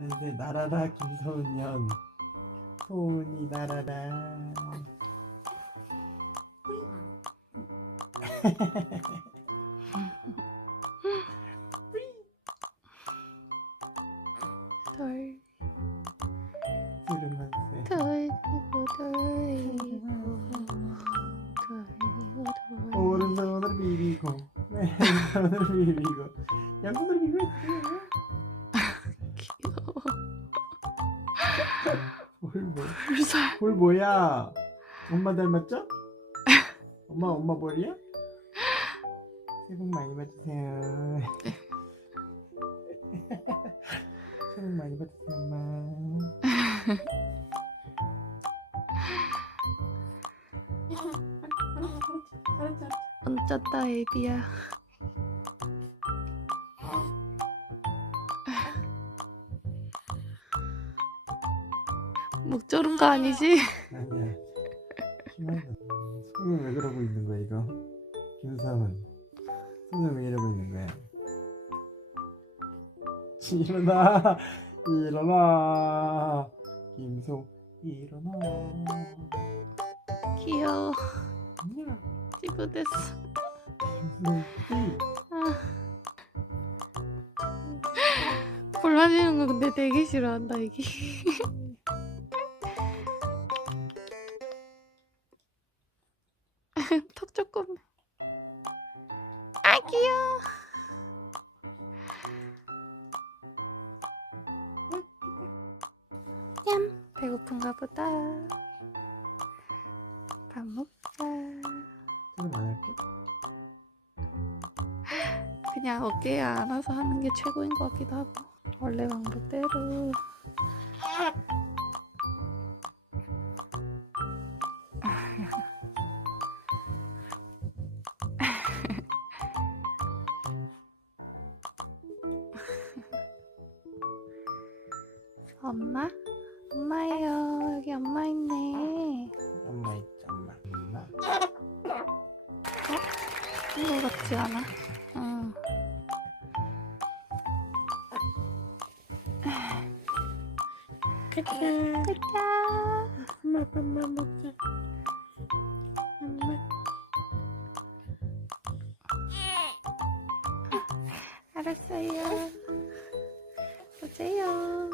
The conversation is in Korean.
네네, 날아라 김소은년. 소은이 날아라. 돌 들으면서 돌리고 돌리고 돌리고 오른손을 비비고 왼손을 비비고 양손을 비비고 귀여워. 불살. 볼 뭐야? 엄마 닮았죠? 엄마 머리야? 새해 복 많이 받으세요. 새해 복 많이 받으세요 엄마. 얹었다 애비야. 목 조른 거 아니지? 아니야. 심하다. 손은 왜 그러고 있는 거야 이거? 김사은. 손은 왜 이러고 있는 거야? 일어나. 일어나. 김소 일어나. 귀여워. 야, 찌부됐어. 김소희. 볼 만지는 거 근데 되게 싫어한다 이게. 턱 조금. 아 귀여워. 냠. 배고픈가 보다. 밥 먹자. 조금 안 할게. 그냥 어깨에 안아서 하는 게 최고인 것 같기도 하고. 원래 방법대로. 엄마? 엄마예요. 여기 엄마 있네. 엄마 있지 엄마. 엄마. 이거 같지 않아? 응. 가자. 가자. 엄마 밥만 먹자. 엄마. 알았어요. 보세요.